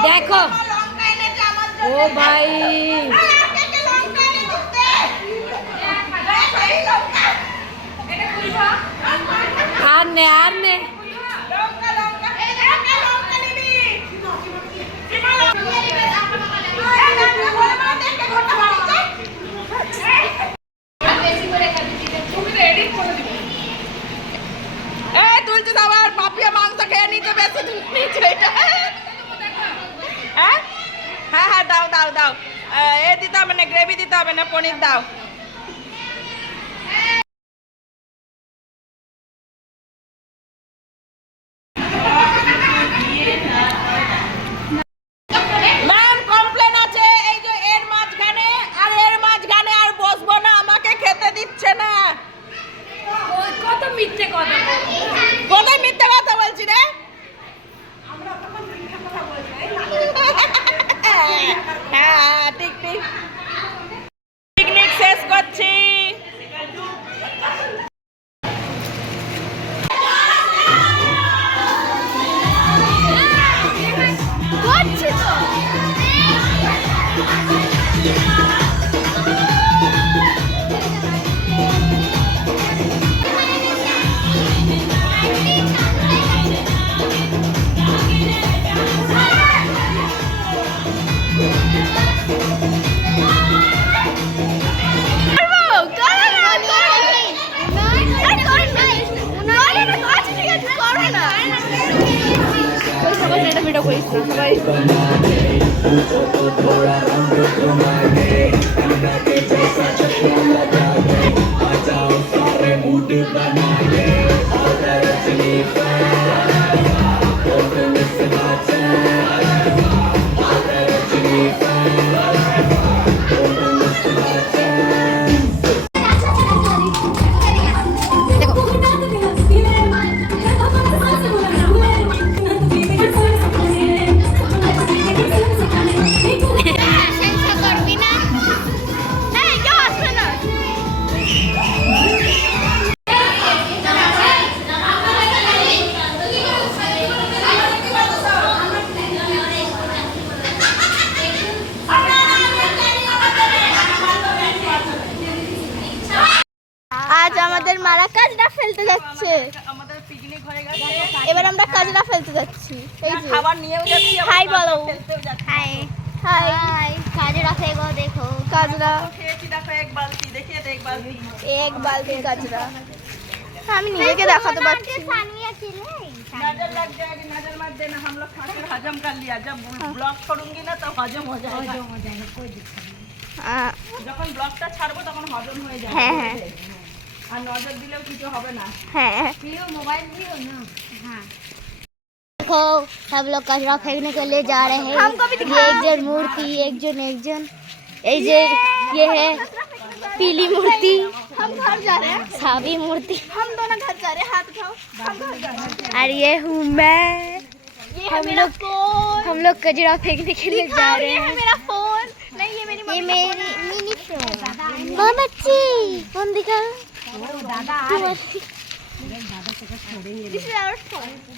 देखो ओ भाई आने তুলছে আবার পাপিয়া মাংস খেয়ে নিতে বেশি নিচে এটা হ্যাঁ হ্যাঁ হ্যাঁ দাও দাও দাও এ দিতে হবে না গ্রেভি দিতে হবে না পনির দাও ম্যাম কমপ্লেন আছে এই যে এর মাঝখানে আর বসবো না আমাকে খেতে দিচ্ছে না কত মিথ্যে কথা কোথায় মিথ্যে কথা বলছি রে হ্যাঁ ঠিক ঠিক পিকনিক শেষ করছি মারা কাজরা ফেলতে যাচ্ছে আমাদের পিকনিক হয়ে গেছে এবার আমরা কাজরা ফেলতে যাচ্ছি এই যে খাবার নিয়েও যাচ্ছি হাই বলো हाय হাই हाय काजरा फेंको देखो কাজরা খেয়েছি দেখো এক বালতি দেখিয়ে দে এক বালতি কাজরা আমি নিজেকে দেখাতে পারছি सानिया खिले नजर लग जाएगी नजर मत देना हम लोग खा कर हजम कर लिया जब ब्लॉग करूंगी ना तो हजम हो जाएगा कोई दिक्कत नहीं যখন ব্লগটা ছাড়বো তখন হজম হয়ে যাবে হ্যাঁ হ্যাঁ আর নজর দিলেও কিছু হবে না হ্যাঁ पियो मोबाइल पियो ना हाँ देखो सब लोग कचरा फेंकने के लिए जा रहे हैं हमको भी ये एक जन मूर्ति एक जन ये है पीली मूर्ति हम घर जा रहे हैं सावी मूर्ति हम दोनों घर जा रहे हैं हाथ उठाओ हम घर जा रहे हैं और ये हूँ मैं ये है मेरा फोन हम लोग कचरा फेंकने के लिए जा रहे ये है हैं मेरा फोन नहीं ये मेरी ये मेरी मिनी फोन बहुत अच्छी फोन दिखा दिस इज आवर फोन